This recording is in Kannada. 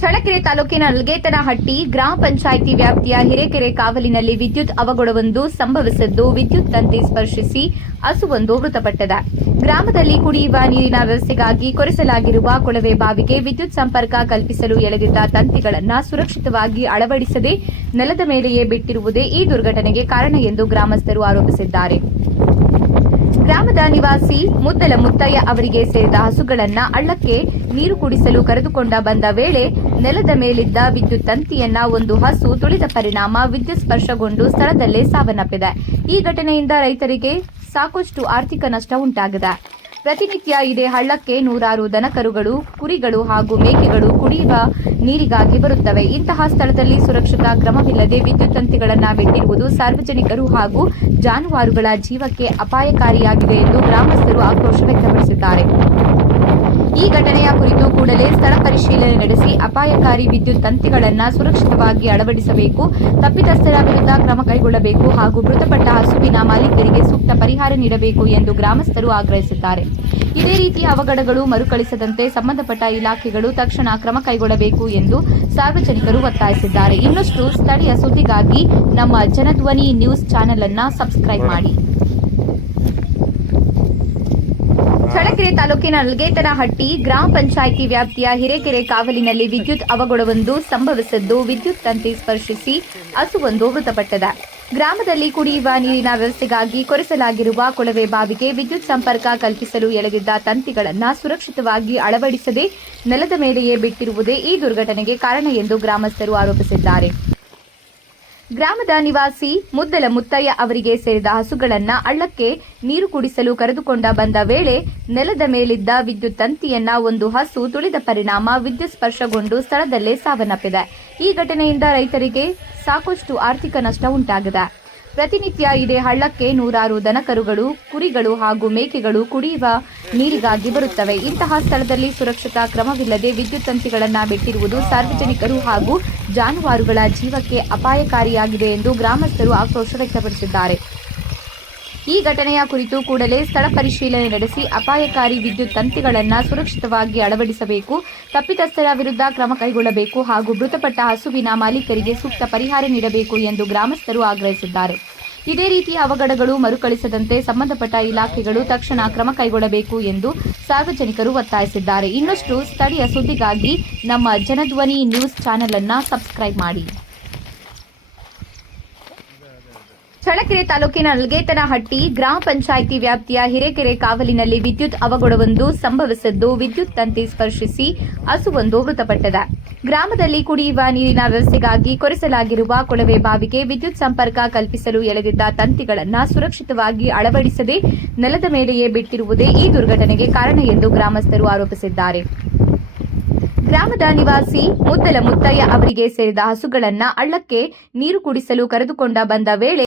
ಚಳ್ಳಕೆರೆ ತಾಲೂಕಿನ ಅಲ್ಗೇತನಹಟ್ಟಿ ಗ್ರಾಮ ಪಂಚಾಯಿತಿ ವ್ಯಾಪ್ತಿಯ ಹಿರೇಕೆರೆ ಕಾವಲಿನಲ್ಲಿ ವಿದ್ಯುತ್ ಅವಘಡವೊಂದು ಸಂಭವಿಸಿದ್ದು, ವಿದ್ಯುತ್ ತಂತಿ ಸ್ಪರ್ಶಿಸಿ ಹಸುವೊಂದು ಮೃತಪಟ್ಟಿದೆ. ಗ್ರಾಮದಲ್ಲಿ ಕುಡಿಯುವ ನೀರಿನ ವ್ಯವಸ್ಥೆಗಾಗಿ ಕೊರೆಸಲಾಗಿರುವ ಕೊಳವೆ ಬಾವಿಗೆ ವಿದ್ಯುತ್ ಸಂಪರ್ಕ ಕಲ್ಪಿಸಲು ಎಳೆದಿದ್ದ ತಂತಿಗಳನ್ನು ಸುರಕ್ಷಿತವಾಗಿ ಅಳವಡಿಸದೆ ನೆಲದ ಮೇಲೆಯೇ ಬಿಟ್ಟಿರುವುದೇ ಈ ದುರ್ಘಟನೆಗೆ ಕಾರಣ ಎಂದು ಗ್ರಾಮಸ್ಥರು ಆರೋಪಿಸಿದ್ದಾರೆ. ಗ್ರಾಮದ ನಿವಾಸಿ ಮುದ್ದಲ ಮುತ್ತಯ್ಯ ಅವರಿಗೆ ಸೇರಿದ ಹಸುಗಳನ್ನು ಹಳ್ಳಕ್ಕೆ ನೀರು ಕುಡಿಸಲು ಕರೆದುಕೊಂಡ ಬಂದ ವೇಳೆ ನೆಲದ ಮೇಲಿದ್ದ ವಿದ್ಯುತ್ ತಂತಿಯನ್ನ ಒಂದು ಹಸು ತುಳಿದ ಪರಿಣಾಮ ವಿದ್ಯುತ್ ಸ್ಪರ್ಶಗೊಂಡು ಸ್ಥಳದಲ್ಲೇ ಸಾವನ್ನಪ್ಪಿದೆ. ಈ ಘಟನೆಯಿಂದ ರೈತರಿಗೆ ಸಾಕಷ್ಟು ಆರ್ಥಿಕ ನಷ್ಟ ಉಂಟಾಗಿದೆ. ಪ್ರತಿನಿತ್ಯ ಇದೇ ಹಳ್ಳಕ್ಕೆ ನೂರಾರು ದನಕರುಗಳು, ಕುರಿಗಳು ಹಾಗೂ ಮೇಕೆಗಳು ಕುಡಿಯುವ ನೀರಿಗಾಗಿ ಬರುತ್ತವೆ. ಇಂತಹ ಸ್ಥಳದಲ್ಲಿ ಸುರಕ್ಷತಾ ಕ್ರಮವಿಲ್ಲದೆ ವಿದ್ಯುತ್ ತಂತಿಗಳನ್ನು ಬಿಟ್ಟಿರುವುದು ಸಾರ್ವಜನಿಕರು ಹಾಗೂ ಜಾನುವಾರುಗಳ ಜೀವಕ್ಕೆ ಅಪಾಯಕಾರಿಯಾಗಿದೆ ಎಂದು ಗ್ರಾಮಸ್ಥರು ಆಕ್ರೋಶ ವ್ಯಕ್ತಪಡಿಸಿದ್ದಾರೆ. ಈ ಘಟನೆಯ ಕುರಿತು ಕೂಡಲೇ ಸ್ಥಳ ಪರಿಶೀಲನೆ ನಡೆಸಿ ಅಪಾಯಕಾರಿ ವಿದ್ಯುತ್ ತಂತಿಗಳನ್ನು ಸುರಕ್ಷಿತವಾಗಿ ಅಳವಡಿಸಬೇಕು, ತಪ್ಪಿತಸ್ಥರ ವಿರುದ್ಧ ಕ್ರಮ ಕೈಗೊಳ್ಳಬೇಕು ಹಾಗೂ ಮೃತಪಟ್ಟ ಹಸುವಿನ ಮಾಲೀಕರಿಗೆ ಸೂಕ್ತ ಪರಿಹಾರ ನೀಡಬೇಕು ಎಂದು ಗ್ರಾಮಸ್ಥರು ಆಗ್ರಹಿಸಿದ್ದಾರೆ. ಇದೇ ರೀತಿ ಅವಘಡಗಳು ಮರುಕಳಿಸದಂತೆ ಸಂಬಂಧಪಟ್ಟ ಇಲಾಖೆಗಳು ತಕ್ಷಣ ಕ್ರಮ ಕೈಗೊಳ್ಳಬೇಕು ಎಂದು ಸಾರ್ವಜನಿಕರು ಒತ್ತಾಯಿಸಿದ್ದಾರೆ. ಇನ್ನಷ್ಟು ಸ್ಥಳೀಯ ಸುದ್ದಿಗಾಗಿ ನಮ್ಮ ಜನಧ್ವನಿ ನ್ಯೂಸ್ ಚಾನೆಲ್ ಅನ್ನು ಸಬ್ಸ್ಕ್ರೈಬ್ ಮಾಡಿ. ಚಳ್ಳಕೆರೆ ತಾಲೂಕಿನ ಅಲ್ಗೇತನಹಟ್ಟಿ ಗ್ರಾಮ ಪಂಚಾಯಿತಿ ವ್ಯಾಪ್ತಿಯ ಹಿರೇಕೆರೆ ಕಾವಲಿನಲ್ಲಿ ವಿದ್ಯುತ್ ಅವಘಡವೊಂದು ಸಂಭವಿಸಿದ್ದು, ವಿದ್ಯುತ್ ತಂತಿ ಸ್ಪರ್ಶಿಸಿ ಹಸುವೊಂದು ಮೃತಪಟ್ಟಿದೆ. ಗ್ರಾಮದಲ್ಲಿ ಕುಡಿಯುವ ನೀರಿನ ವ್ಯವಸ್ಥೆಗಾಗಿ ಕೊರೆಸಲಾಗಿರುವ ಕೊಳವೆ ಬಾವಿಗೆ ವಿದ್ಯುತ್ ಸಂಪರ್ಕ ಕಲ್ಪಿಸಲು ಎಳೆದಿದ್ದ ತಂತಿಗಳನ್ನು ಸುರಕ್ಷಿತವಾಗಿ ಅಳವಡಿಸದೆ ನೆಲದ ಮೇಲೆಯೇ ಬಿಟ್ಟಿರುವುದೇ ಈ ದುರ್ಘಟನೆಗೆ ಕಾರಣ ಎಂದು ಗ್ರಾಮಸ್ಥರು ಆರೋಪಿಸಿದ್ದಾರೆ. ಗ್ರಾಮದ ನಿವಾಸಿ ಮುದ್ದಲ ಮುತ್ತಯ್ಯ ಅವರಿಗೆ ಸೇರಿದ ಹಸುಗಳನ್ನು ಹಳ್ಳಕ್ಕೆ ನೀರು ಕುಡಿಸಲು ಕರೆದುಕೊಂಡ ಬಂದ ವೇಳೆ ನೆಲದ ಮೇಲಿದ್ದ ವಿದ್ಯುತ್ ತಂತಿಯನ್ನ ಒಂದು ಹಸು ತುಳಿದ ಪರಿಣಾಮ ವಿದ್ಯುತ್ ಸ್ಪರ್ಶಗೊಂಡು ಸ್ಥಳದಲ್ಲೇ ಸಾವನ್ನಪ್ಪಿದೆ. ಈ ಘಟನೆಯಿಂದ ರೈತರಿಗೆ ಸಾಕಷ್ಟು ಆರ್ಥಿಕ ನಷ್ಟ ಉಂಟಾಗಿದೆ. ಪ್ರತಿನಿತ್ಯ ಇದೇ ಹಳ್ಳಕ್ಕೆ ನೂರಾರು ದನಕರುಗಳು, ಕುರಿಗಳು ಹಾಗೂ ಮೇಕೆಗಳು ಕುಡಿಯುವ ನೀರಿಗಾಗಿ ಬರುತ್ತವೆ. ಇಂತಹ ಸ್ಥಳದಲ್ಲಿ ಸುರಕ್ಷತಾ ಕ್ರಮವಿಲ್ಲದೆ ವಿದ್ಯುತ್ ತಂತಿಗಳನ್ನು ಬಿಟ್ಟಿರುವುದು ಸಾರ್ವಜನಿಕರು ಹಾಗೂ ಜಾನುವಾರುಗಳ ಜೀವಕ್ಕೆ ಅಪಾಯಕಾರಿಯಾಗಿದೆ ಎಂದು ಗ್ರಾಮಸ್ಥರು ಆಕ್ರೋಶ ವ್ಯಕ್ತಪಡಿಸಿದ್ದಾರೆ. ಈ ಘಟನೆಯ ಕುರಿತು ಕೂಡಲೇ ಸ್ಥಳ ಪರಿಶೀಲನೆ ನಡೆಸಿ ಅಪಾಯಕಾರಿ ವಿದ್ಯುತ್ ತಂತಿಗಳನ್ನು ಸುರಕ್ಷಿತವಾಗಿ ಅಳವಡಿಸಬೇಕು, ತಪ್ಪಿತಸ್ಥರ ವಿರುದ್ಧ ಕ್ರಮ ಕೈಗೊಳ್ಳಬೇಕು ಹಾಗೂ ಮೃತಪಟ್ಟ ಹಸುವಿನ ಮಾಲೀಕರಿಗೆ ಸೂಕ್ತ ಪರಿಹಾರ ನೀಡಬೇಕು ಎಂದು ಗ್ರಾಮಸ್ಥರು ಆಗ್ರಹಿಸಿದ್ದಾರೆ. ಇದೇ ರೀತಿ ಅವಘಡಗಳು ಮರುಕಳಿಸದಂತೆ ಸಂಬಂಧಪಟ್ಟ ಇಲಾಖೆಗಳು ತಕ್ಷಣ ಕ್ರಮ ಕೈಗೊಳ್ಳಬೇಕು ಎಂದು ಸಾರ್ವಜನಿಕರು ಒತ್ತಾಯಿಸಿದ್ದಾರೆ. ಇನ್ನಷ್ಟು ಸ್ಥಳೀಯ ಸುದ್ದಿಗಾಗಿ ನಮ್ಮ ಜನಧ್ವನಿ ನ್ಯೂಸ್ ಚಾನೆಲ್ ಅನ್ನು ಸಬ್ಸ್ಕ್ರೈಬ್ ಮಾಡಿ. ಚಳ್ಳಕೆರೆ ತಾಲೂಕಿನ ಅಲ್ಗೇತನಹಟ್ಟಿ ಗ್ರಾಮ ಪಂಚಾಯಿತಿ ವ್ಯಾಪ್ತಿಯ ಹಿರೇಕೆರೆ ಕಾವಲಿನಲ್ಲಿ ವಿದ್ಯುತ್ ಅವಘಡವೊಂದು ಸಂಭವಿಸಿದ್ದು, ವಿದ್ಯುತ್ ತಂತಿ ಸ್ಪರ್ಶಿಸಿ ಹಸುವೊಂದು ಮೃತಪಟ್ಟಿದೆ. ಗ್ರಾಮದಲ್ಲಿ ಕುಡಿಯುವ ನೀರಿನ ವ್ಯವಸ್ಥೆಗಾಗಿ ಕೊರೆಸಲಾಗಿರುವ ಕೊಳವೆ ಬಾವಿಗೆ ವಿದ್ಯುತ್ ಸಂಪರ್ಕ ಕಲ್ಪಿಸಲು ಎಳೆದಿದ್ದ ತಂತಿಗಳನ್ನು ಸುರಕ್ಷಿತವಾಗಿ ಅಳವಡಿಸದೆ ನೆಲದ ಮೇಲೆಯೇ ಬಿಟ್ಟಿರುವುದೇ ಈ ದುರ್ಘಟನೆಗೆ ಕಾರಣ ಎಂದು ಗ್ರಾಮಸ್ಥರು ಆರೋಪಿಸಿದ್ದಾರೆ. ಗ್ರಾಮದ ನಿವಾಸಿ ಮುದ್ದಲ ಮುತ್ತಯ್ಯ ಅವರಿಗೆ ಸೇರಿದ ಹಸುಗಳನ್ನು ಹಳ್ಳಕ್ಕೆ ನೀರು ಕುಡಿಸಲು ಕರೆದುಕೊಂಡ ಬಂದ ವೇಳೆ